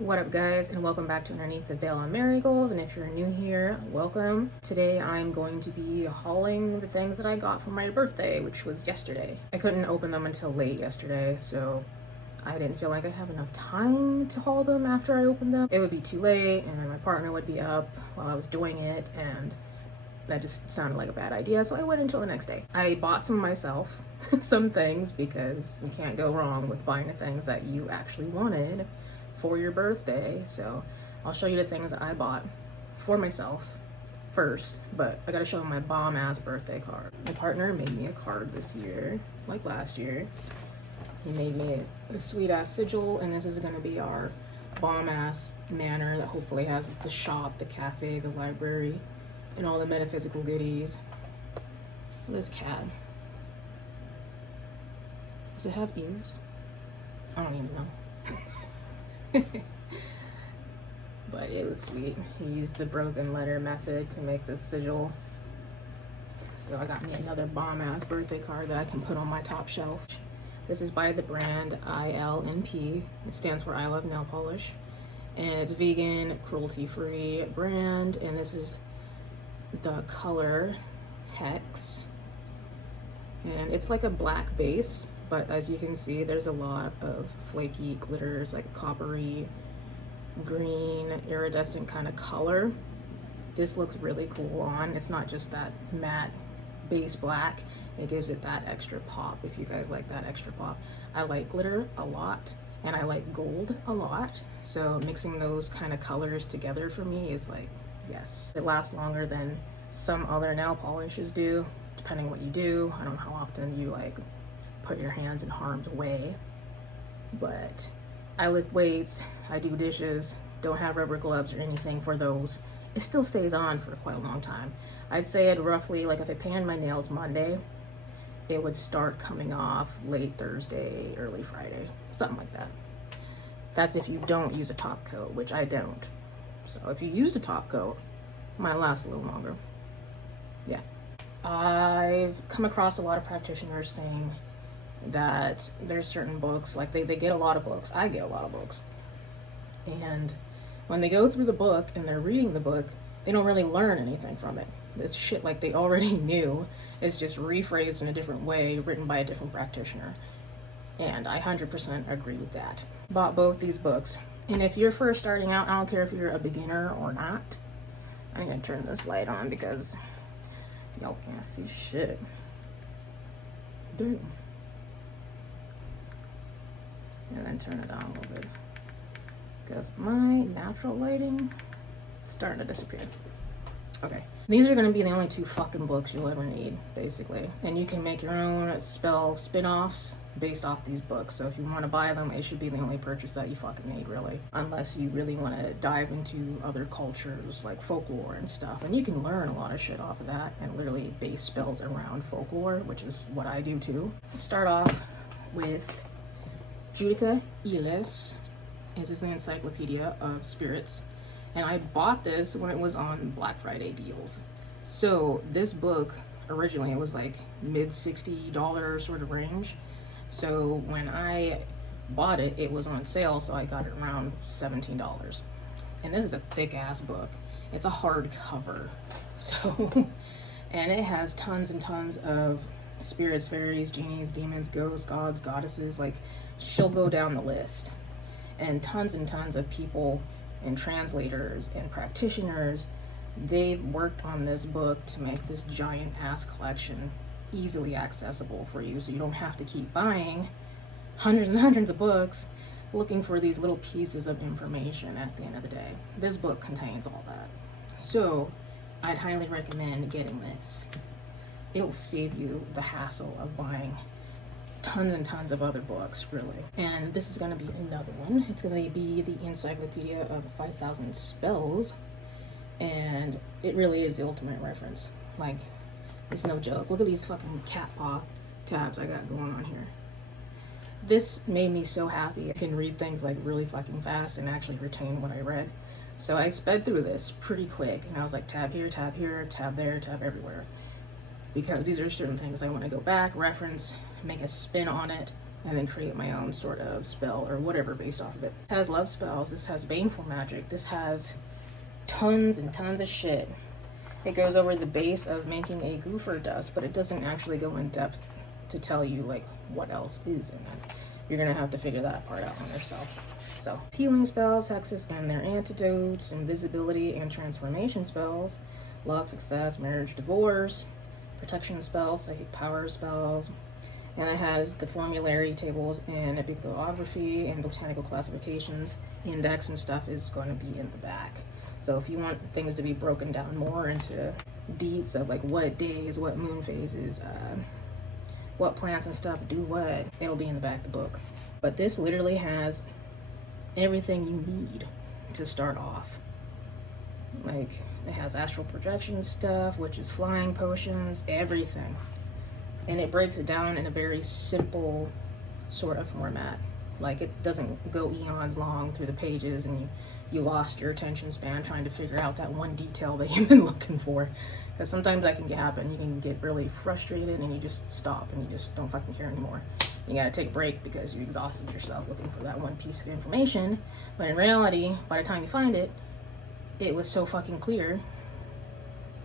What up guys, and welcome back to Underneath the Veil on Marigolds, and if you're new here, welcome. Today I'm going to be hauling the things that I got for my birthday, which was yesterday. I couldn't open them until late yesterday, so I didn't feel like I'd have enough time to haul them after I opened them. It would be too late and my partner would be up while I was doing it, and that just sounded like a bad idea, so I waited until the next day. I bought some myself, some things, because you can't go wrong with buying the things that you actually wanted for your birthday. So I'll show you the things that I bought for myself first, but I gotta show them my bomb ass birthday card. My partner made me a card this year, like last year. He made me a sweet ass sigil, and this is gonna be our bomb ass manor that hopefully has the shop, the cafe, the library, and all the metaphysical goodies. This cat. Does it have ears? I don't even know. But it was sweet. He used the broken letter method to make this sigil. So I got me another bomb ass birthday card that I can put on my top shelf. This is by the brand ILNP. It stands for I Love Nail Polish. And it's vegan, cruelty-free brand. And this is the color Hex. And it's like a black base, but as you can see, there's a lot of flaky glitters, like a coppery, green, iridescent kind of color. This looks really cool on. It's not just that matte base black. It gives it that extra pop, if you guys like that extra pop. I like glitter a lot, and I like gold a lot. So mixing those kind of colors together for me is like, yes. It lasts longer than some other nail polishes do, depending what you do. I don't know how often you like put your hands in harm's way, but I lift weights, I do dishes, don't have rubber gloves or anything for those. It still stays on for quite a long time. I'd say it roughly, like if I painted my nails Monday, it would start coming off late Thursday, early Friday, something like that. That's if you don't use a top coat, which I don't. So if you use a top coat, it might last a little longer. Yeah. I've come across a lot of practitioners saying that there's certain books, like they get a lot of books. I get a lot of books. And when they go through the book and they're reading the book, they don't really learn anything from it. It's shit like they already knew. It's just rephrased in a different way, written by a different practitioner. And I 100% agree with that. Bought both these books. And if you're first starting out, I don't care if you're a beginner or not. I'm gonna turn this light on because y'all can't see shit. Dude. And then turn it down a little bit because my natural lighting is starting to disappear. Okay, these are gonna be the only two fucking books you'll ever need, basically. And you can make your own spell spin-offs based off these books. So if you want to buy them, it should be the only purchase that you fucking need, really. Unless you really want to dive into other cultures like folklore and stuff. And you can learn a lot of shit off of that and literally base spells around folklore, which is what I do too. Start off with Judica Elis. This is the Encyclopedia of Spirits. And I bought this when it was on Black Friday deals. So this book, originally it was like mid $60 sort of range. So when I bought it, it was on sale, so I got it around $17. And this is a thick ass book. It's a hardcover. So, and it has tons and tons of spirits, fairies, genies, demons, ghosts, gods, goddesses. Like, she'll go down the list. And tons of people and translators and practitioners, they've worked on this book to make this giant ass collection easily accessible for you, so you don't have to keep buying hundreds and hundreds of books looking for these little pieces of information at the end of the day. This book contains all that. So I'd highly recommend getting this. It'll save you the hassle of buying tons and tons of other books, really. And this is going to be another one. It's going to be the Encyclopedia of 5,000 Spells, and it really is the ultimate reference. Like, it's no joke. Look at these fucking cat paw tabs I got going on here. This made me so happy. I can read things like really fucking fast and actually retain what I read. So I sped through this pretty quick, and I was like, tab here, tab there, tab everywhere. Because these are certain things I want to go back, reference, make a spin on it, and then create my own sort of spell or whatever based off of it. This has love spells, this has baneful magic, this has tons and tons of shit. It goes over the base of making a goofer dust, but it doesn't actually go in depth to tell you like what else is in it. You're gonna have to figure that part out on yourself. So healing spells, hexes and their antidotes, invisibility and transformation spells, luck, success, marriage, divorce, protection spells, psychic power spells, and it has the formulary tables and epigraphy and botanical classifications. Index and stuff is going to be in the back. So if you want things to be broken down more into deets of like what days, what moon phases, what plants and stuff do what, it'll be in the back of the book. But this literally has everything you need to start off. Like, it has astral projection stuff, which is flying potions, everything. And it breaks it down in a very simple sort of format. Like, it doesn't go eons long through the pages and you lost your attention span trying to figure out that one detail that you've been looking for. Because sometimes that can happen. You can get really frustrated and you just stop and you just don't fucking care anymore. You gotta take a break because you exhausted yourself looking for that one piece of information. But in reality, by the time you find it, it was so fucking clear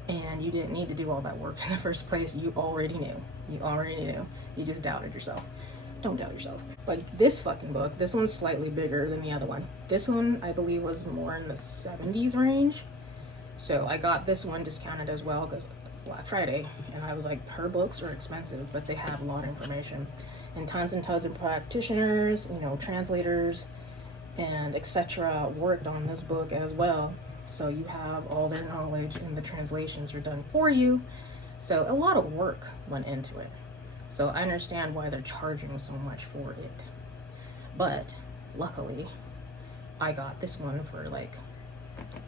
and you didn't need to do all that work in the first place. You already knew. You already knew. You just doubted yourself. Don't doubt yourself. Like this fucking book, this one's slightly bigger than the other one. This one, I believe, was more in the 70s range. So I got this one discounted as well because Black Friday. And I was like, her books are expensive, but they have a lot of information. And tons of practitioners, you know, translators, and etc. worked on this book as well. So you have all their knowledge and the translations are done for you. So a lot of work went into it. So I understand why they're charging so much for it. But luckily, I got this one for like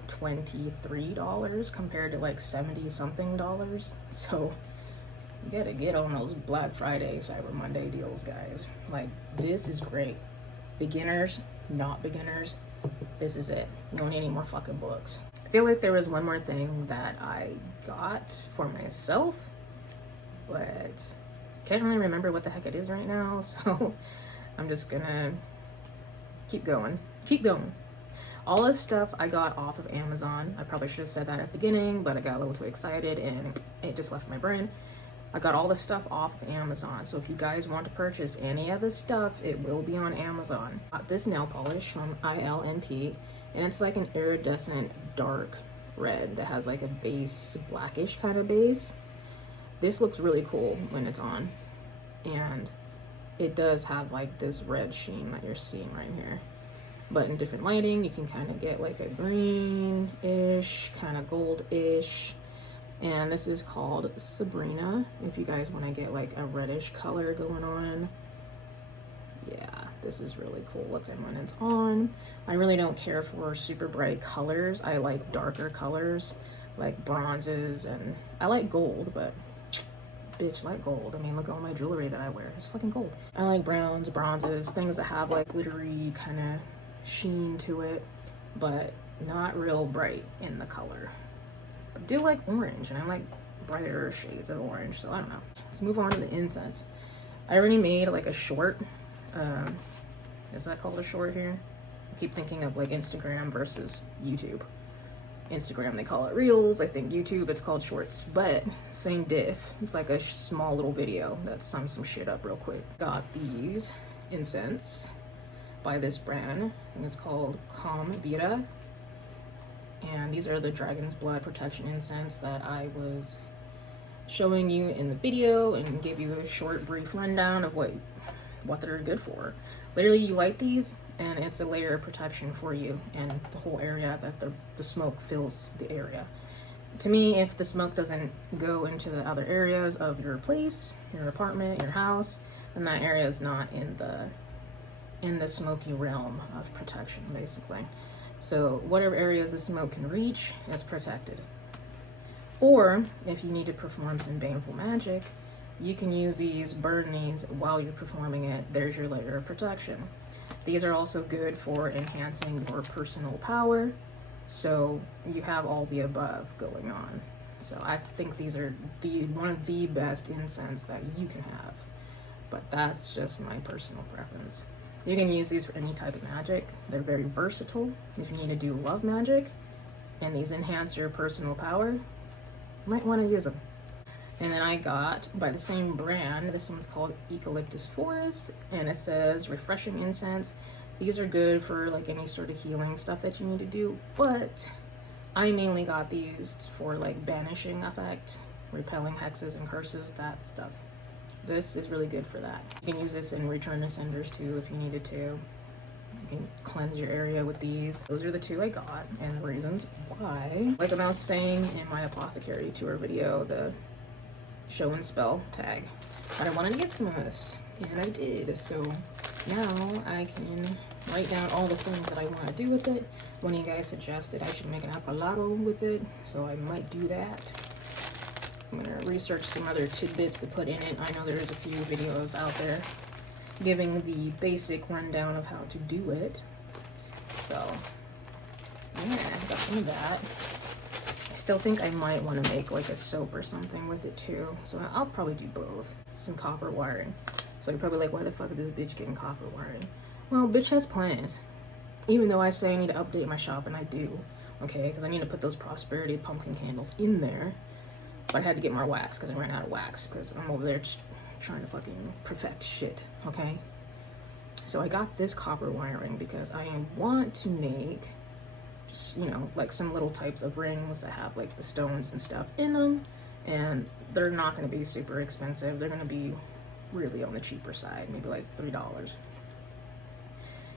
$23 compared to like 70 something dollars. So you gotta get on those Black Friday, Cyber Monday deals, guys. Like, this is great. Beginners, not beginners, this is it. You don't need any more fucking books. I feel like there was one more thing that I got for myself, but can't really remember what the heck it is right now, so I'm just gonna keep going. All this stuff I got off of Amazon. I probably should have said that at the beginning, but I got a little too excited and it just left my brain. I got all this stuff off of Amazon, so if you guys want to purchase any of this stuff, it will be on Amazon. I got this nail polish from ILNP, and it's like an iridescent dark red that has like a base, blackish kind of base. This looks really cool when it's on, and it does have like this red sheen that you're seeing right here. But in different lighting, you can kind of get like a green-ish, kind of gold-ish. And this is called Sabrina, if you guys want to get like a reddish color going on. Yeah, this is really cool looking when it's on. I really don't care for super bright colors. I like darker colors, like bronzes, and I like gold, but bitch, like gold. I mean, look at all my jewelry that I wear. It's fucking gold. I like browns, bronzes, things that have like glittery kind of sheen to it, but not real bright in the color. I do like orange, and I like brighter shades of orange, so I don't know. Let's move on to the incense. I already made like a short. Is that called a short here? I keep thinking of like Instagram versus YouTube. Instagram, they call it Reels. I think YouTube, it's called Shorts, but same diff. It's like a small little video that sums some shit up real quick. Got these incense by this brand. I think it's called Calm Vita. And these are the Dragon's Blood Protection Incense that I was showing you in the video and give you a short, brief rundown of what they're good for. Literally, you light these and it's a layer of protection for you and the whole area that the smoke fills the area. To me, if the smoke doesn't go into the other areas of your place, your apartment, your house, then that area is not in the smoky realm of protection, basically. So whatever areas the smoke can reach is protected. Or if you need to perform some baneful magic, you can use these, burn these while you're performing it. There's your layer of protection. These are also good for enhancing your personal power. So you have all the above going on. So I think these are one of the best incense that you can have. but that's just my personal preference. You can use these for any type of magic. They're very versatile. If you need to do love magic and these enhance your personal power, you might want to use them. And then I got, by the same brand, this one's called Eucalyptus Forest, and it says refreshing incense. These are good for like any sort of healing stuff that you need to do, but I mainly got these for like banishing effect, repelling hexes and curses, that stuff. This is really good for that. You can use this in Return to Cinders too if you needed to. You can cleanse your area with these. Those are the two I got, and the reasons why. Like I was saying in my apothecary tour video, the show and spell tag, but I wanted to get some of this, and I did. So now I can write down all the things that I want to do with it. One of you guys suggested I should make an alcalado with it, so I might do that. I'm gonna research some other tidbits to put in it. I know there's a few videos out there giving the basic rundown of how to do it. So yeah, got some of that. I still think I might want to make like a soap or something with it too. So I'll probably do both. Some copper wiring. So you're probably like, why the fuck is this bitch getting copper wiring? Well, bitch has plans. Even though I say I need to update my shop, and I do, okay? Because I need to put those prosperity pumpkin candles in there. But I had to get more wax because I ran out of wax because I'm over there just trying to fucking perfect shit, okay? So I got this copper wiring because I want to make just, you know, like some little types of rings that have like the stones and stuff in them. And they're not going to be super expensive. They're going to be really on the cheaper side, maybe like $3.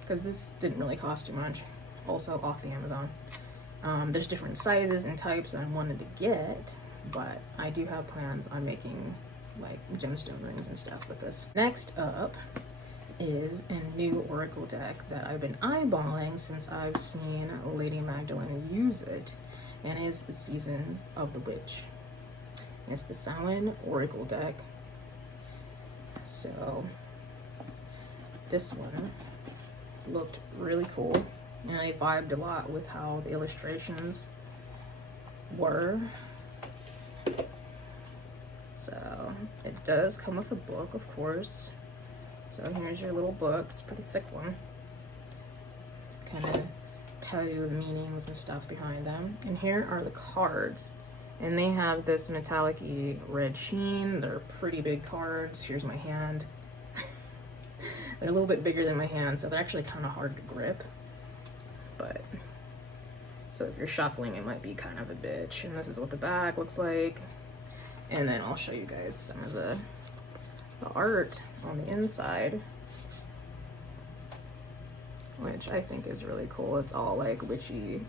Because this didn't really cost too much. Also off the Amazon. There's different sizes and types that I wanted to get. But I do have plans on making like gemstone rings and stuff with this. Next up is a new oracle deck that I've been eyeballing since I've seen Lady Magdalene use it, and is the Season of the Witch. It's the Samhain oracle deck. So this one looked really cool, and I vibed a lot with how the illustrations were. So it does come with a book, of course. So here's your little book. It's a pretty thick one. Kind of tell you the meanings and stuff behind them. And here are the cards. And they have this metallic-y red sheen. They're pretty big cards. Here's my hand. They're a little bit bigger than my hand, so they're actually kind of hard to grip. But, so if you're shuffling, it might be kind of a bitch. And this is what the back looks like. And then I'll show you guys some of the art on the inside, which I think is really cool. It's all like witchy,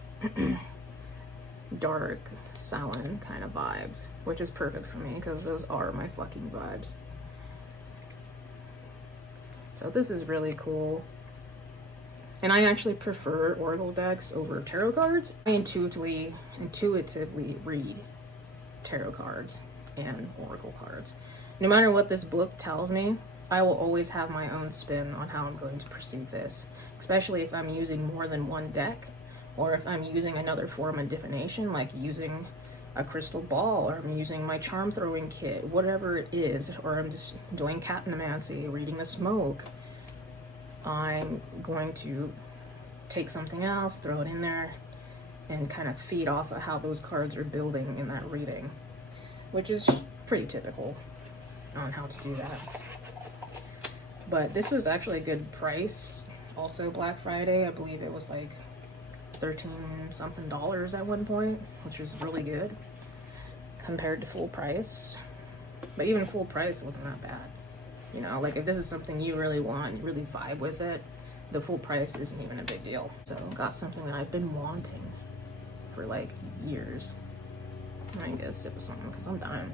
dark, Samhain kind of vibes, which is perfect for me because those are my fucking vibes. So this is really cool. And I actually prefer oracle decks over tarot cards. I intuitively read tarot cards and oracle cards. No matter what this book tells me, I will always have my own spin on how I'm going to perceive this, especially if I'm using more than one deck, or if I'm using another form of divination, like using a crystal ball, or I'm using my charm throwing kit, whatever it is, or I'm just doing catnomancy, reading the smoke. I'm going to take something else, throw it in there, and kind of feed off of how those cards are building in that reading, which is pretty typical on how to do that. But this was actually a good price. Also Black Friday, I believe it was like $13 something at one point, which was really good compared to full price. But even full price wasn't that bad. You know, like if this is something you really want, you really vibe with it, the full price isn't even a big deal. So got something that I've been wanting for like years. I'm gonna get a sip of something because I'm dying.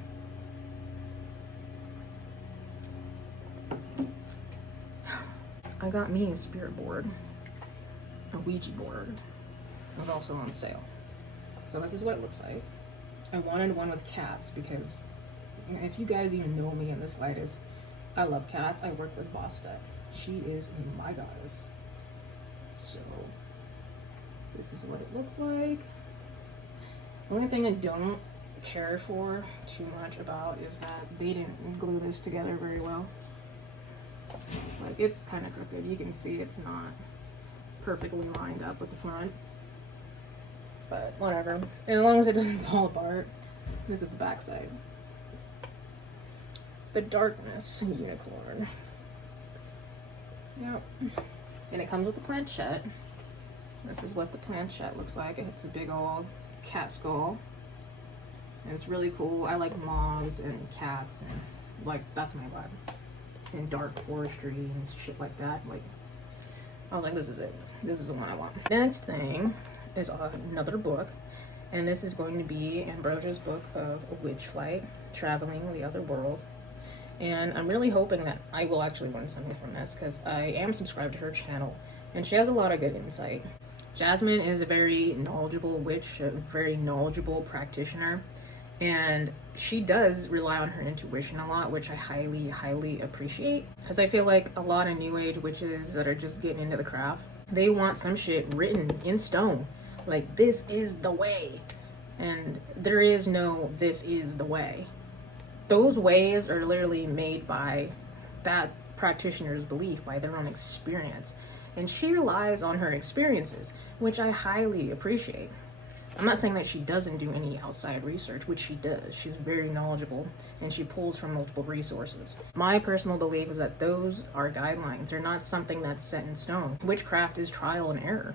I got me a spirit board, a Ouija board. It was also on sale. So this is what it looks like. I wanted one with cats because if you guys even know me in the slightest, I love cats. I work with Basta. She is my goddess. So this is what it looks like. The only thing I don't care for too much about is that they didn't glue this together very well. Like, it's kind of crooked. You can see it's not perfectly lined up with the front. But whatever. As long as it doesn't fall apart. This is the back side. The Darkness Unicorn. Yep. And it comes with the planchette. This is what the planchette looks like. It's a big old cat skull. And it's really cool. I like moths and cats, and like, that's my vibe. And dark forestry and shit like that. Like, I was like, this is it. This is the one I want. Next thing is another book. And this is going to be Ambrosia's book of a witch flight, traveling the other world. And I'm really hoping that I will actually learn something from this, because I am subscribed to her channel and she has a lot of good insight. Jasmine is a very knowledgeable witch, a very knowledgeable practitioner, and she does rely on her intuition a lot, which I highly, highly appreciate, because I feel like a lot of new age witches that are just getting into the craft, they want some shit written in stone. Like, this is the way. And there is no this is the way. Those ways are literally made by that practitioner's belief, by their own experience. And she relies on her experiences, which I highly appreciate. I'm not saying that she doesn't do any outside research, which she does. She's very knowledgeable and she pulls from multiple resources. My personal belief is that those are guidelines. They're not something that's set in stone. Witchcraft is trial and error.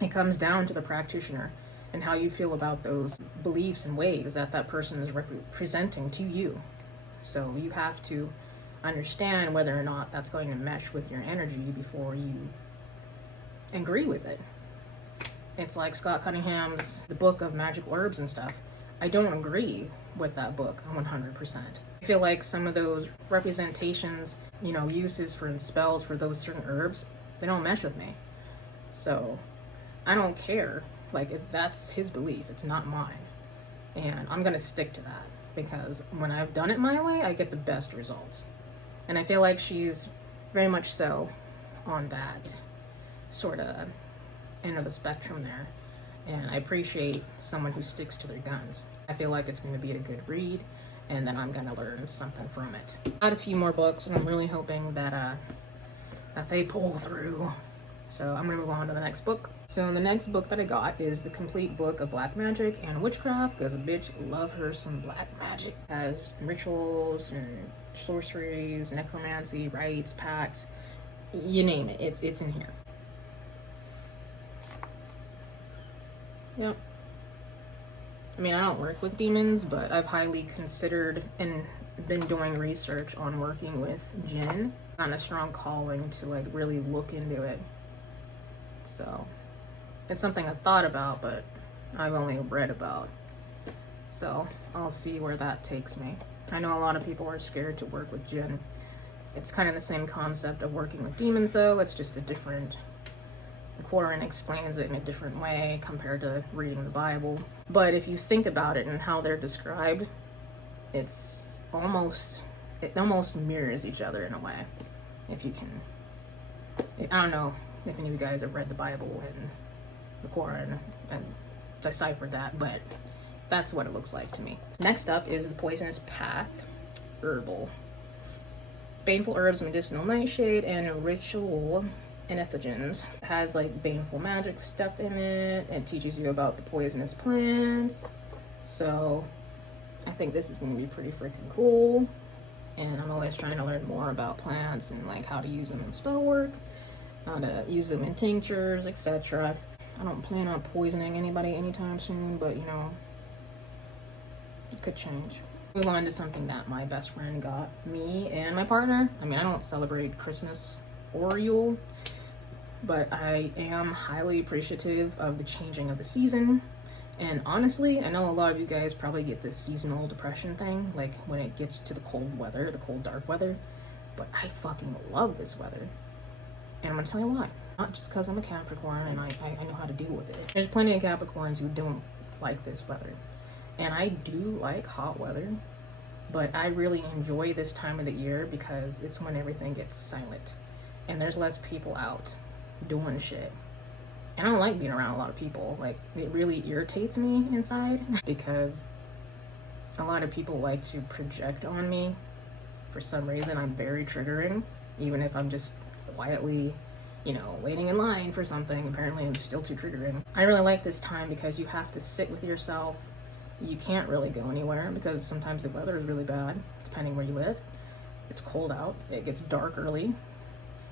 It comes down to the practitioner and how you feel about those beliefs and ways that that person is representing to you. So you have to understand whether or not that's going to mesh with your energy before you agree with it. It's like Scott Cunningham's The Book of Magical Herbs and stuff. I don't agree with that book 100%. I feel like some of those representations, you know, uses for spells for those certain herbs, they don't mesh with me. So I don't care. Like, if that's his belief, it's not mine. And I'm gonna stick to that, because when I've done it my way, I get the best results. And I feel like she's very much so on that sort of end of the spectrum there. And I appreciate someone who sticks to their guns. I feel like it's gonna be a good read, and then I'm gonna learn something from it. I had a few more books, and I'm really hoping that that they pull through. So I'm gonna move on to the next book. So the next book that I got is the complete book of black magic and witchcraft, because a bitch love her some black magic. It has rituals and sorceries, necromancy, rites, pacts, you name it, it's in here. Yep. I mean, I don't work with demons, but I've highly considered and been doing research on working with jinn. On a strong calling to like really look into it. So it's something I've thought about, but I've only read about. So I'll see where that takes me. I know a lot of people are scared to work with jinn. It's kind of the same concept of working with demons, though. It's just a different... The Quran explains it in a different way compared to reading the Bible. But if you think about it and how they're described, it almost mirrors each other in a way. If you can... I don't know if any of you guys have read the Bible and the Quran and deciphered that, but that's what it looks like to me. Next up is the Poisonous Path Herbal. Baneful herbs, medicinal nightshade, and ritual entheogens. It has like baneful magic stuff in it. It teaches you about the poisonous plants. So I think this is going to be pretty freaking cool. And I'm always trying to learn more about plants and like how to use them in spell work, how to use them in tinctures, etc. I don't plan on poisoning anybody anytime soon, but you know, it could change. Move on to something that my best friend got me and my partner. I mean, I don't celebrate Christmas or Yule, but I am highly appreciative of the changing of the season. And honestly, I know a lot of you guys probably get this seasonal depression thing, like when it gets to the cold weather, the cold dark weather, but I fucking love this weather. And I'm gonna tell you why. Not just because I'm a Capricorn and I know how to deal with it. There's plenty of Capricorns who don't like this weather. And I do like hot weather, but I really enjoy this time of the year because it's when everything gets silent and there's less people out doing shit. And I don't like being around a lot of people. Like, it really irritates me inside because a lot of people like to project on me. For some reason, I'm very triggering even if I'm just quietly, you know, waiting in line for something. Apparently I'm still too triggered. I really like this time because you have to sit with yourself. You can't really go anywhere because sometimes the weather is really bad, depending where you live. It's cold out, it gets dark early,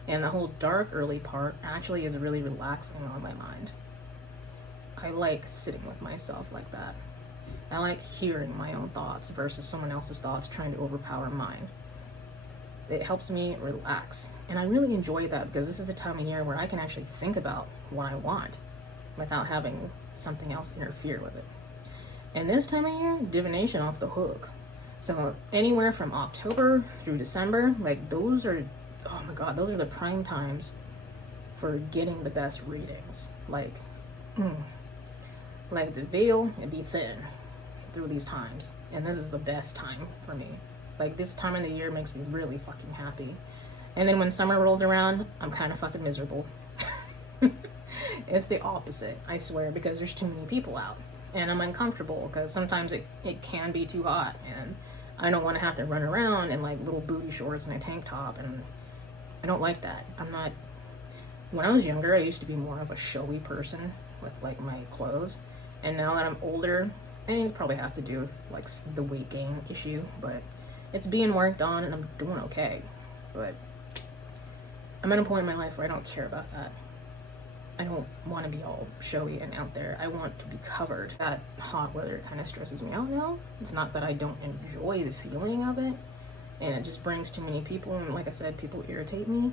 and the whole dark early part actually is really relaxing on my mind. I like sitting with myself like that. I like hearing my own thoughts versus someone else's thoughts trying to overpower mine. It helps me relax, and I really enjoy that because this is the time of year where I can actually think about what I want without having something else interfere with it. And this time of year, divination off the hook. So anywhere from October through December, like those are, oh my god, those are the prime times for getting the best readings. Like the veil, it'd be thin through these times, and this is the best time for me. Like this time of the year makes me really fucking happy. And then when summer rolls around, I'm kind of fucking miserable. It's the opposite, I swear, because there's too many people out. And I'm uncomfortable because sometimes it can be too hot, and I don't want to have to run around in like little booty shorts and a tank top, and I don't like that. When I was younger, I used to be more of a showy person with like my clothes, and now that I'm older, and it probably has to do with like the weight gain issue, but it's being worked on and I'm doing okay. But I'm at a point in my life where I don't care about that. I don't want to be all showy and out there. I want to be covered. That hot weather kind of stresses me out now. It's not that I don't enjoy the feeling of it, and it just brings too many people, and like I said, people irritate me,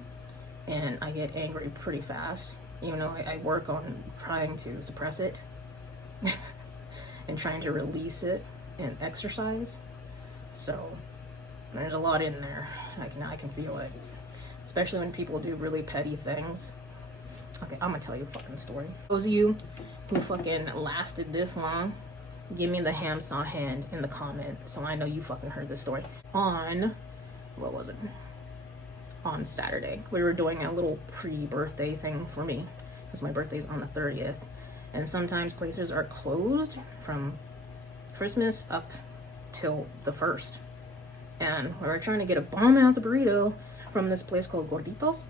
and I get angry pretty fast. Even though I work on trying to suppress it and trying to release it and exercise. So there's a lot in there. I can feel it, especially when people do really petty things. Okay, I'm gonna tell you a fucking story. Those of you who fucking lasted this long, give me the ham saw hand in the comment so I know you fucking heard this story. On Saturday, we were doing a little pre-birthday thing for me because my birthday's on the 30th, and sometimes places are closed from Christmas up till the 1st. And we were trying to get a bomb-ass burrito from this place called Gorditos,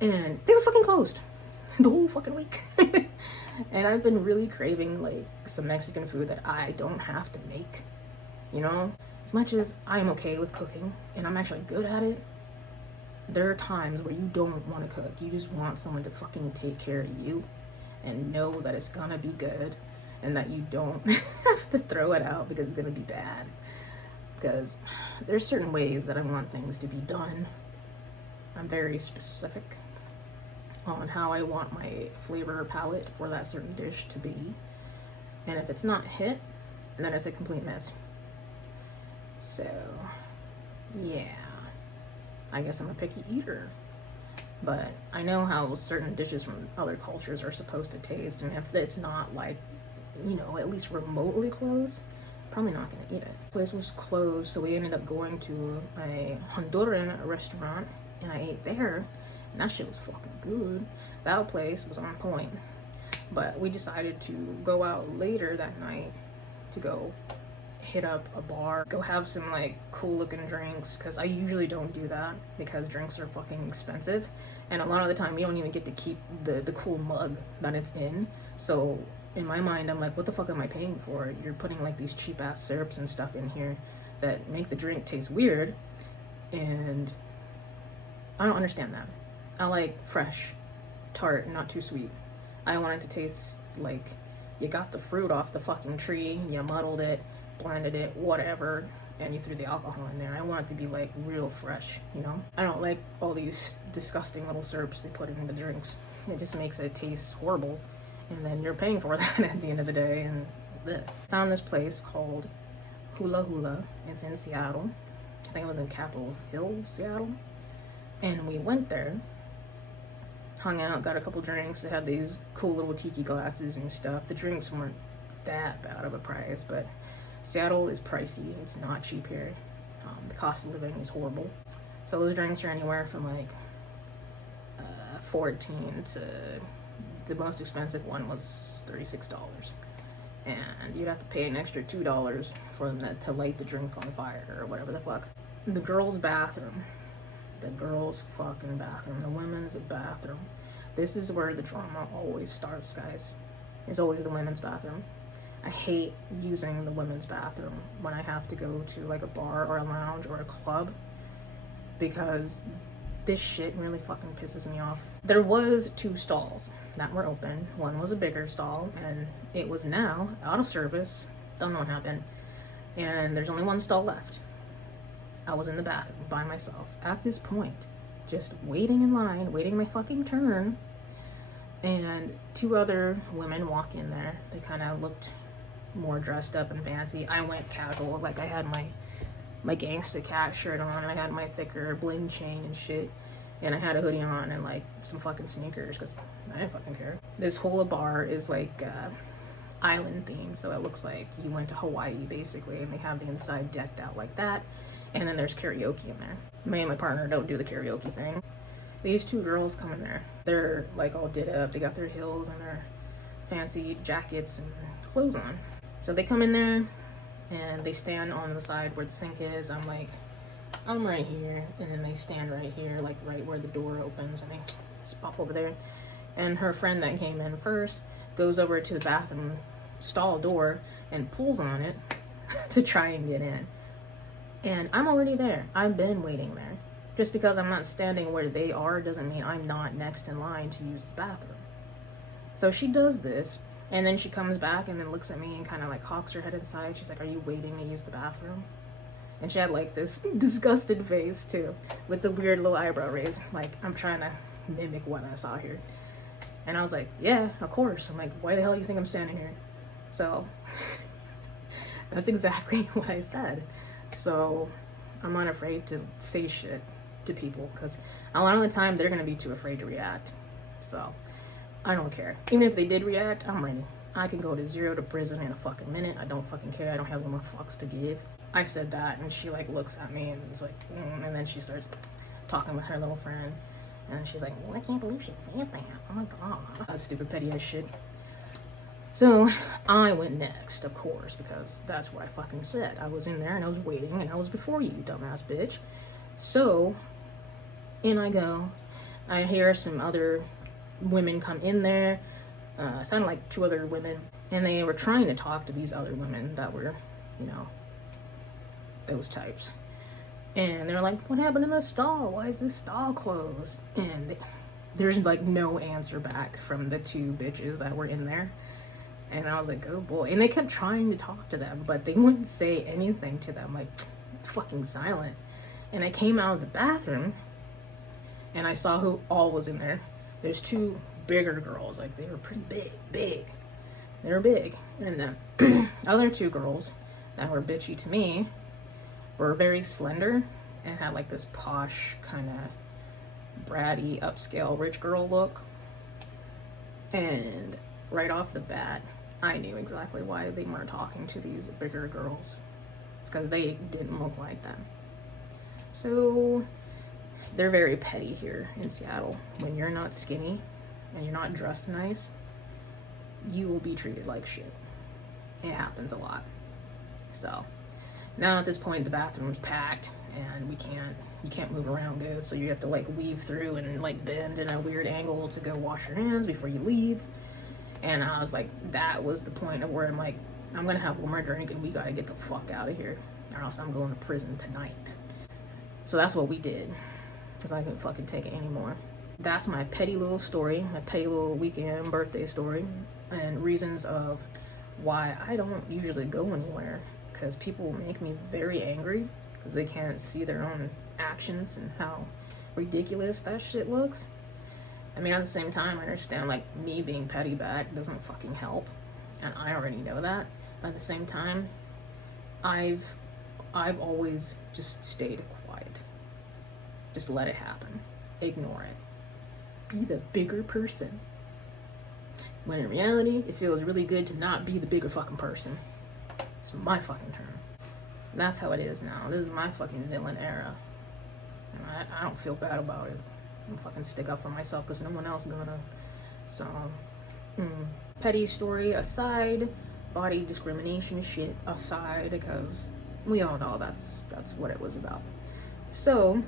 and they were fucking closed the whole fucking week. And I've been really craving like some Mexican food that I don't have to make, you know? As much as I'm okay with cooking and I'm actually good at it, there are times where you don't want to cook. You just want someone to fucking take care of you and know that it's gonna be good and that you don't have to throw it out because it's gonna be bad. Because there's certain ways that I want things to be done. I'm very specific on how I want my flavor palette for that certain dish to be. And if it's not hit, then it's a complete mess. So, yeah. I guess I'm a picky eater. But I know how certain dishes from other cultures are supposed to taste, and if it's not like, you know, at least remotely close, probably not gonna eat it. The place was closed, so we ended up going to a Honduran restaurant, and I ate there, and that shit was fucking good. That place was on point. But we decided to go out later that night to go hit up a bar, go have some like cool looking drinks, because I usually don't do that because drinks are fucking expensive, and a lot of the time you don't even get to keep the cool mug that it's in. So in my mind, I'm like, what the fuck am I paying for? You're putting like these cheap ass syrups and stuff in here that make the drink taste weird, and I don't understand that. I like fresh, tart, not too sweet. I want it to taste like you got the fruit off the fucking tree, you muddled it, blended it, whatever, and you threw the alcohol in there. I want it to be like real fresh, you know? I don't like all these disgusting little syrups they put in the drinks. It just makes it taste horrible, and then you're paying for that at the end of the day. And bleh. Found this place called Hula Hula. It's in Seattle. I think it was in Capitol Hill, Seattle. And we went there, hung out, got a couple drinks. They had these cool little tiki glasses and stuff. The drinks weren't that bad of a price, but Seattle is pricey. It's not cheap here. The cost of living is horrible. So those drinks are anywhere from like 14 to the most expensive one was $36. And you'd have to pay an extra $2 for them to light the drink on fire or whatever the fuck. The girls' bathroom the girls' fucking bathroom, the women's bathroom. This is where the drama always starts, guys. It's always the women's bathroom. I hate using the women's bathroom when I have to go to like a bar or a lounge or a club, because this shit really fucking pisses me off. There was 2 stalls that were open. One was a bigger stall and it was now out of service. Don't know what happened. And there's only 1 stall left. I was in the bathroom by myself at this point, just waiting in line, waiting my fucking turn. And 2 other women walk in there. They kind of looked more dressed up and fancy. I went casual, like I had my gangsta cat shirt on, and I had my thicker bling chain and shit, and I had a hoodie on and like some fucking sneakers because I didn't fucking care. This whole bar is like island themed, so it looks like you went to Hawaii basically, and they have the inside decked out like that, and then there's karaoke in there. Me and my partner don't do the karaoke thing. These 2 girls come in there. They're like all did up. They got their heels and their fancy jackets and clothes on. So they come in there and they stand on the side where the sink is. I'm like, I'm right here. And then they stand right here, like right where the door opens, and they just pop over there. And her friend that came in first goes over to the bathroom stall door and pulls on it to try and get in. And I'm already there. I've been waiting there. Just because I'm not standing where they are doesn't mean I'm not next in line to use the bathroom. So she does this, and then she comes back and then looks at me and kind of like cocks her head inside. She's like, are you waiting to use the bathroom? And she had like this disgusted face too, with the weird little eyebrow raise. Like, I'm trying to mimic what I saw here. And I was like, yeah, of course. I'm like, why the hell do you think I'm standing here? So that's exactly what I said. So I'm not afraid to say shit to people, because a lot of the time they're gonna be too afraid to react. So I don't care. Even if they did react, I'm ready. I can go to 0 to prison in a fucking minute. I don't fucking care. I don't have no more fucks to give. I said that, and she like looks at me and is like, and then she starts talking with her little friend, and she's like, well, I can't believe she said that. Oh my god, that stupid petty ass shit. So I went next, of course, because that's what I fucking said. I was in there and I was waiting, and I was before you, dumbass bitch. So in I go. I hear some other women come in there. Sounded like 2 other women, and they were trying to talk to these other women that were, you know, those types. And they're like, what happened in the stall? Why is this stall closed? And there's like no answer back from the 2 bitches that were in there. And I was like, oh boy. And they kept trying to talk to them, but they wouldn't say anything to them, like fucking silent. And I came out of the bathroom and I saw who all was in there. There's 2 bigger girls, like they were pretty big. They were big. And the other 2 girls that were bitchy to me were very slender and had like this posh kind of bratty upscale rich girl look. And right off the bat, I knew exactly why they weren't talking to these bigger girls. It's because they didn't look like them. So they're very petty here in Seattle. When you're not skinny and you're not dressed nice, you will be treated like shit. It happens a lot. So now at this point the bathroom's packed and you can't move around good, so you have to like weave through and like bend in a weird angle to go wash your hands before you leave. And I was like, that was the point of where I'm like, I'm gonna have one more drink and we gotta get the fuck out of here, or else I'm going to prison tonight. So that's what we did, because I couldn't fucking take it anymore. That's my petty little story, my petty little weekend birthday story, and reasons of why I don't usually go anywhere, because people make me very angry because they can't see their own actions and how ridiculous that shit looks. I mean, at the same time, I understand, like, me being petty back doesn't fucking help, and I already know that. But at the same time, I've always just stayed quiet. Just let it happen. Ignore it. Be the bigger person. When in reality, it feels really good to not be the bigger fucking person. It's my fucking turn. And that's how it is now. This is my fucking villain era. And I don't feel bad about it. I'm fucking stick up for myself because no one else is gonna. So, petty story aside, body discrimination shit aside, because we all know that's what it was about. So,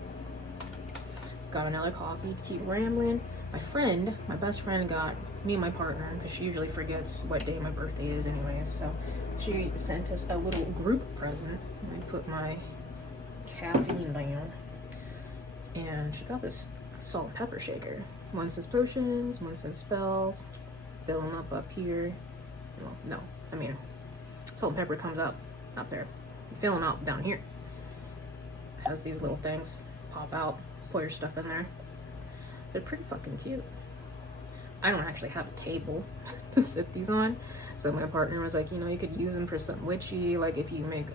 got another coffee to keep rambling. My best friend got me and my partner, because she usually forgets what day my birthday is anyways, so she sent us a little group present. I put my caffeine down, and she got this salt and pepper shaker. One says potions, one says spells. Fill them up here. Well, no, I mean, salt and pepper comes up there. You fill them out down here. It has these little things pop out, put your stuff in there. They're pretty fucking cute. I don't actually have a table to sit these on, so my partner was like, you know, you could use them for something witchy, like if you make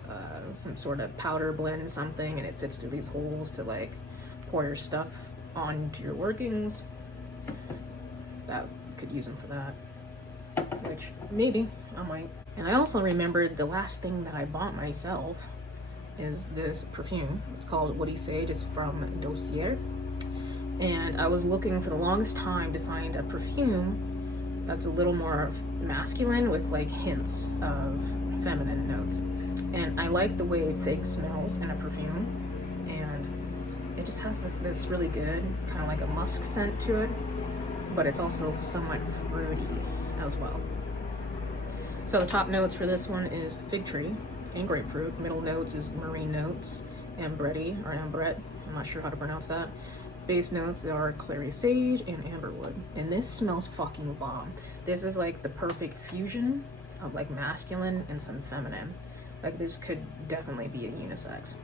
some sort of powder blend something and it fits through these holes to like pour your stuff onto your workings. That you could use them for that, which maybe I might. And I also remembered the last thing that I bought myself is this perfume. It's called Woody Sage. It's from Dossier. And I was looking for the longest time to find a perfume that's a little more masculine with like hints of feminine notes. And I like the way fig smells in a perfume. And it just has this really good, kind of like a musk scent to it, but it's also somewhat fruity as well. So the top notes for this one is fig tree and grapefruit. Middle notes is marine notes, ambretti or ambrette. I'm not sure how to pronounce that. Base notes are clary sage and amberwood. And this smells fucking bomb. This is like the perfect fusion of like masculine and some feminine. Like this could definitely be a unisex.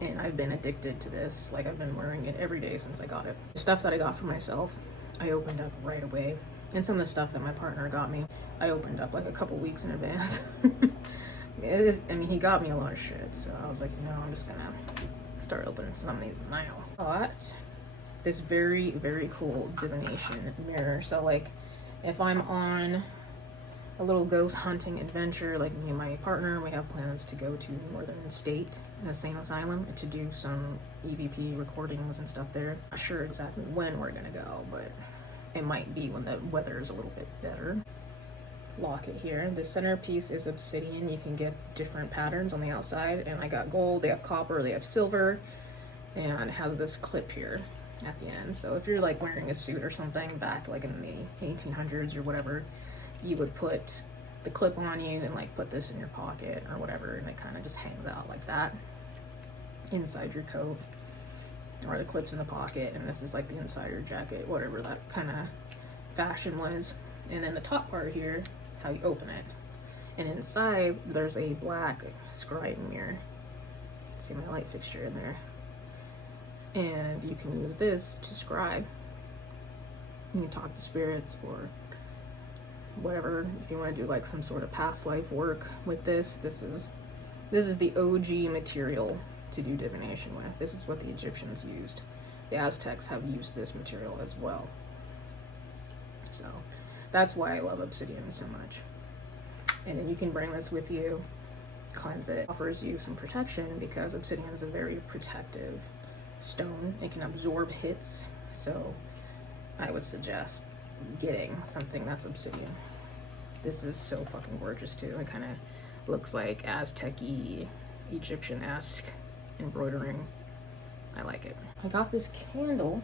And I've been addicted to this. Like I've been wearing it every day since I got it. The stuff that I got for myself, I opened up right away. And some of the stuff that my partner got me, I opened up like a couple weeks in advance. I mean, he got me a lot of shit. So I was like, you know, I'm just gonna start opening some of these now. But this very, very cool divination mirror. So like if I'm on a little ghost hunting adventure, like me and my partner, we have plans to go to Northern State Insane Asylum to do some EVP recordings and stuff there. Not sure exactly when we're gonna go, but it might be when the weather is a little bit better. Locket here. The centerpiece is obsidian. You can get different patterns on the outside, and I got gold, they have copper, they have silver, and it has this clip here at the end. So if you're like wearing a suit or something back like in the 1800s or whatever, you would put the clip on you and like put this in your pocket or whatever, and it kind of just hangs out like that inside your coat, or the clip's in the pocket, and this is like the inside your jacket, whatever that kind of fashion was. And then the top part here is how you open it, and inside there's a black scribe mirror. See my light fixture in there, and you can use this to scribe. You can talk to spirits or whatever. If you want to do like some sort of past life work with this, this is the OG material to do divination with. This is what the Egyptians used. The Aztecs have used this material as well. So that's why I love obsidian so much. And then you can bring this with you, cleanse it. Offers you some protection because obsidian is a very protective stone. It can absorb hits, so I would suggest getting something that's obsidian. This is so fucking gorgeous too. It kind of looks like Aztec-y, Egyptian-esque embroidering. I like it. I got this candle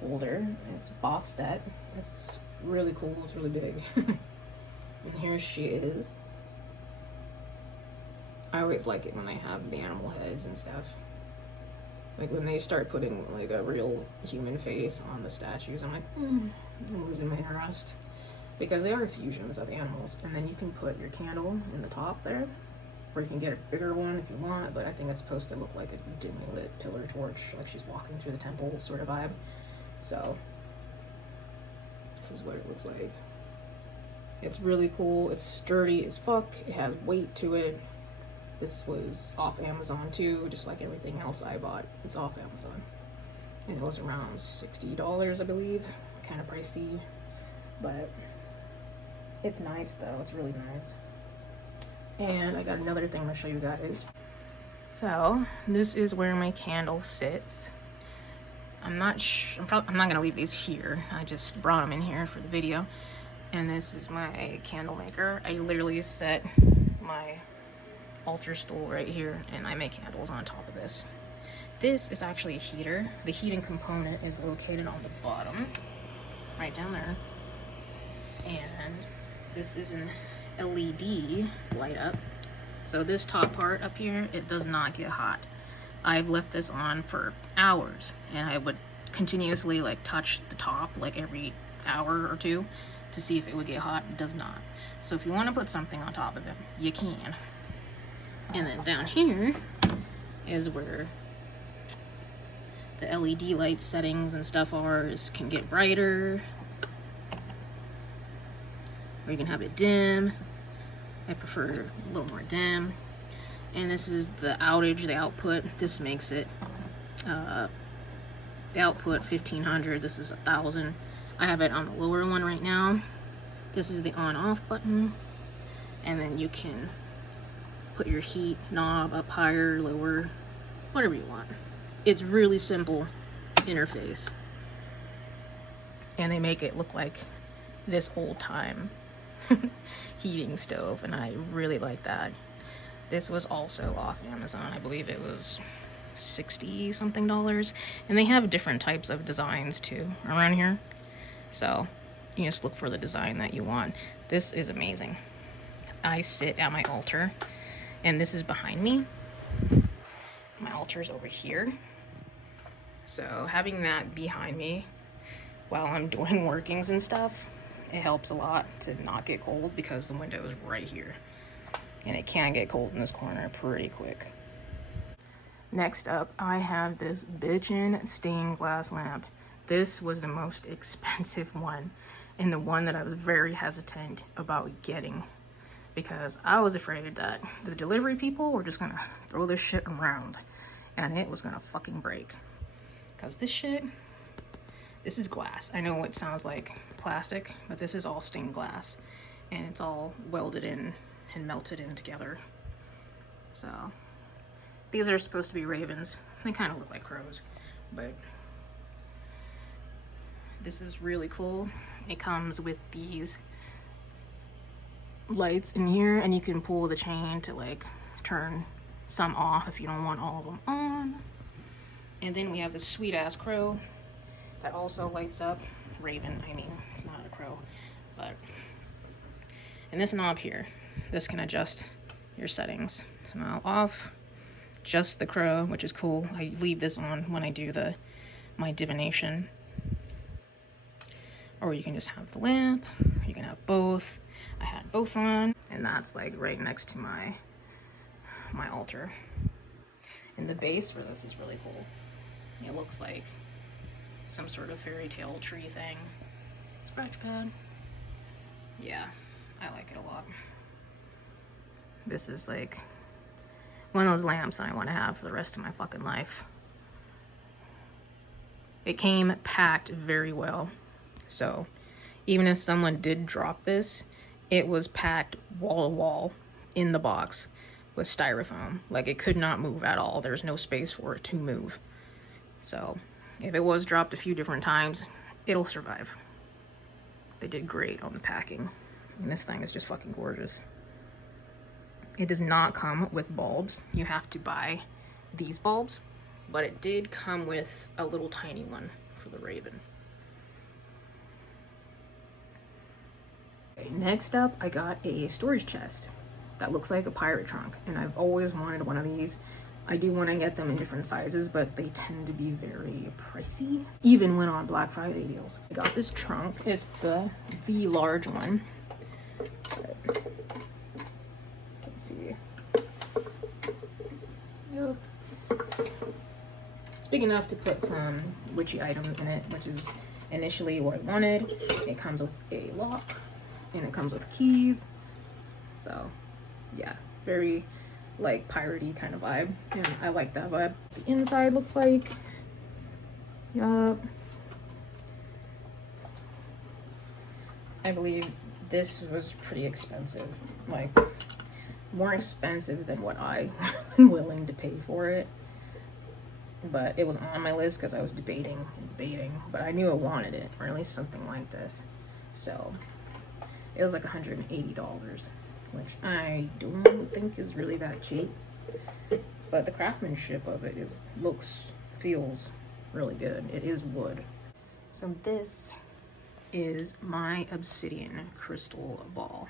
holder. It's Bostet. It's really cool. It's really big. And here she is. I always like it when they have the animal heads and stuff. Like when they start putting like a real human face on the statues, I'm like, I'm losing my interest. Because they are fusions of animals. And then you can put your candle in the top there, or you can get a bigger one if you want, but I think it's supposed to look like a dimly lit pillar torch, like she's walking through the temple sort of vibe. So this is what it looks like. It's really cool. It's sturdy as fuck. It has weight to it. This was off Amazon too, just like everything else I bought. It's off Amazon. And it was around $60, I believe. Kind of pricey, but it's nice though. It's really nice. And I got another thing to show you guys. So this is where my candle sits. I'm not gonna leave these here. I just brought them in here for the video. And this is my candle maker. I literally set my altar stool right here, and I make candles on top of this. This is actually a heater. The heating component is located on the bottom, right down there. And this is an LED light up. So this top part up here, it does not get hot. I've left this on for hours, and I would continuously like touch the top like every hour or two to see if it would get hot. It does not. So if you want to put something on top of it, you can. And then down here is where the LED light settings and stuff are. Can get brighter, or you can have it dim. I prefer a little more dim. And this is the outage, the output. This makes it the output 1500. This is 1000. I have it on the lower one right now. This is the on-off button, and then you can put your heat knob up higher, lower, whatever you want. It's really simple interface, and they make it look like this old-time heating stove, and I really like that. This was also off Amazon. I believe it was $60 something, and they have different types of designs too around here, so you just look for the design that you want. This is amazing. I sit at my altar, and this is behind me. My altar's over here, so having that behind me while I'm doing workings and stuff, it helps a lot to not get cold, because the window is right here and it can get cold in this corner pretty quick. Next up, I have this bitchin' stained glass lamp. This was the most expensive one, and the one that I was very hesitant about getting, because I was afraid that the delivery people were just gonna throw this shit around and it was gonna fucking break. Because this shit, this is glass. I know it sounds like plastic, but this is all stained glass, and it's all welded in and melted in together. So these are supposed to be ravens. They kind of look like crows, but this is really cool. It comes with these lights in here, and you can pull the chain to like turn some off if you don't want all of them on. And then we have this sweet ass crow that also lights up. Raven, I mean, it's not a crow, but. And this knob here, this can adjust your settings. So now off, just the crow, which is cool. I leave this on when I do my divination. Or you can just have the lamp, you can have both. I had both on, and that's like right next to my altar. And the base for this is really cool. It looks like some sort of fairy tale tree thing. Scratch pad. Yeah, I like it a lot. This is like one of those lamps I want to have for the rest of my fucking life. It came packed very well. So even if someone did drop this, it was packed wall to wall in the box with styrofoam. Like, it could not move at all. There's no space for it to move. So if it was dropped a few different times, it'll survive. They did great on the packing. And this thing is just fucking gorgeous. It does not come with bulbs. You have to buy these bulbs, but it did come with a little tiny one for the raven. Okay, next up, I got a storage chest that looks like a pirate trunk, and I've always wanted one of these. I do want to get them in different sizes, but they tend to be very pricey, even when on Black Friday deals. I got this trunk. It's the large one. But you can see. Yep. It's big enough to put some witchy items in it, which is initially what I wanted. It comes with a lock, and it comes with keys. So yeah, very like piratey kind of vibe, and I like that vibe. The inside looks like, yup, I believe this was pretty expensive, like more expensive than what I am willing to pay for it, but it was on my list because I was debating, but I knew I wanted it, or at least something like this. So it was like $180, which I don't think is really that cheap. but the craftsmanship of it feels really good. It is wood. So this is my obsidian crystal ball.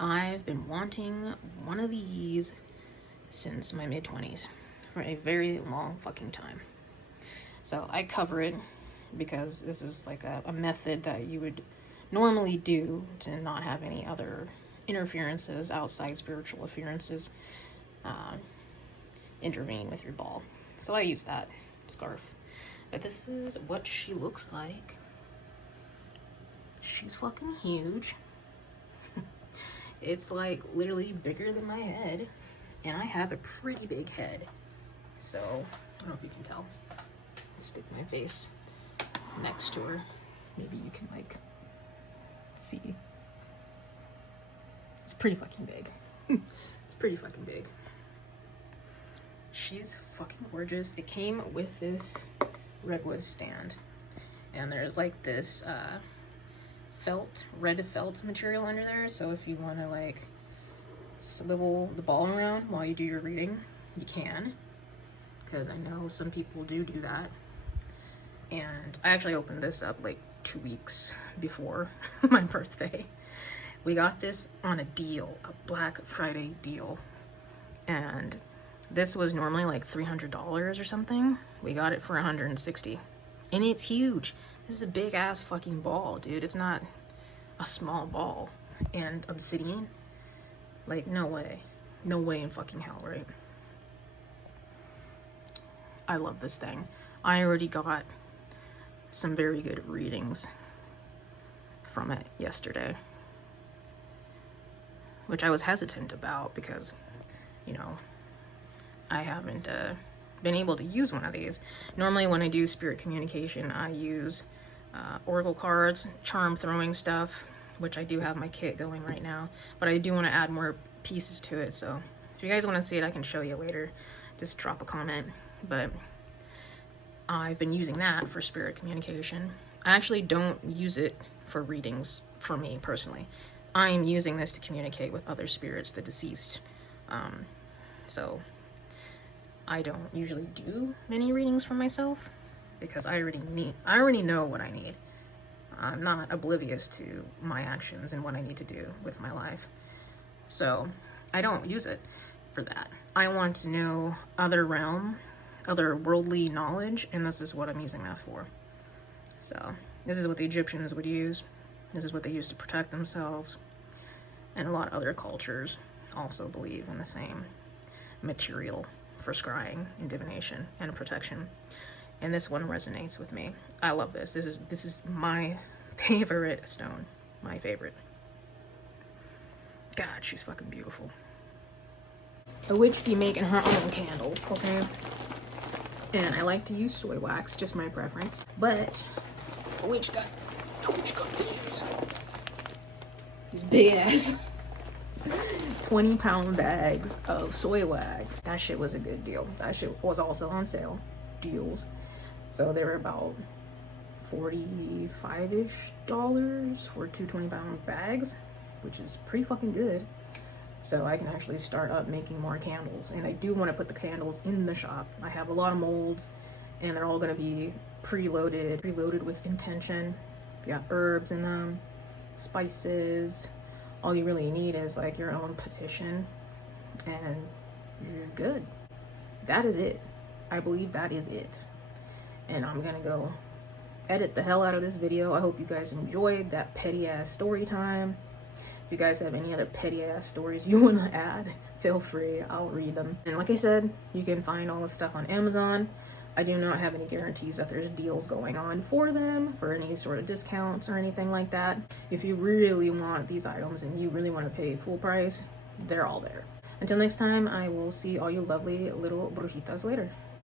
I've been wanting one of these since my mid-20s for a very long fucking time. So I cover it because this is like a method that you would normally do to not have any other interferences, outside spiritual interferences, intervene with your ball. So I use that scarf. But this is what she looks like. She's fucking huge. It's like literally bigger than my head, and I have a pretty big head. So I don't know if you can tell. Stick my face next to her. Maybe you can like see. It's pretty fucking big. It's pretty fucking big. She's fucking gorgeous. It came with this redwood stand, and there's like this red felt material under there, so if you want to like swivel the ball around while you do your reading, you can, because I know some people do that. And I actually opened this up like 2 weeks before my birthday. We got this on a deal, a Black Friday deal, and this was normally like $300 or something. We got it for $160, and it's huge. This is a big ass fucking ball, dude. It's not a small ball. And obsidian, like, no way in fucking hell, right? I love this thing. I already got some very good readings from it yesterday, which I was hesitant about because, you know, I haven't been able to use one of these. Normally when I do spirit communication, I use oracle cards, charm throwing stuff, which I do have my kit going right now, but I do want to add more pieces to it. So if you guys want to see it, I can show you later. Just drop a comment. But I've been using that for spirit communication. I actually don't use it for readings for me personally. I'm using this to communicate with other spirits, the deceased. So I don't usually do many readings for myself because I already know what I need. I'm not oblivious to my actions and what I need to do with my life. So I don't use it for that. I want to know other worldly knowledge, and this is what I'm using that for. So this is what the Egyptians would use. This is what they use to protect themselves. And a lot of other cultures also believe in the same material for scrying and divination and protection. And this one resonates with me. I love this. This is my favorite stone. My favorite. God, she's fucking beautiful. A witch be making her own candles, okay? And I like to use soy wax, just my preference. But a witch got these big ass 20-pound bags of soy wax. That shit was a good deal. That shit was also on sale. Deals. So they were about $45-ish for 2 20-pound bags, which is pretty fucking good. So I can actually start up making more candles. And I do want to put the candles in the shop. I have a lot of molds, and they're all going to be preloaded with intention. You got herbs in them, spices. All you really need is like your own petition, and you're good. That is it. I believe that is it. And I'm gonna go edit the hell out of this video. I hope you guys enjoyed that petty ass story time. If you guys have any other petty ass stories you want to add, feel free. I'll read them. And like I said, you can find all this stuff on Amazon. I do not have any guarantees that there's deals going on for them, for any sort of discounts or anything like that. If you really want these items and you really want to pay full price, they're all there. Until next time, I will see all you lovely little brujitas later.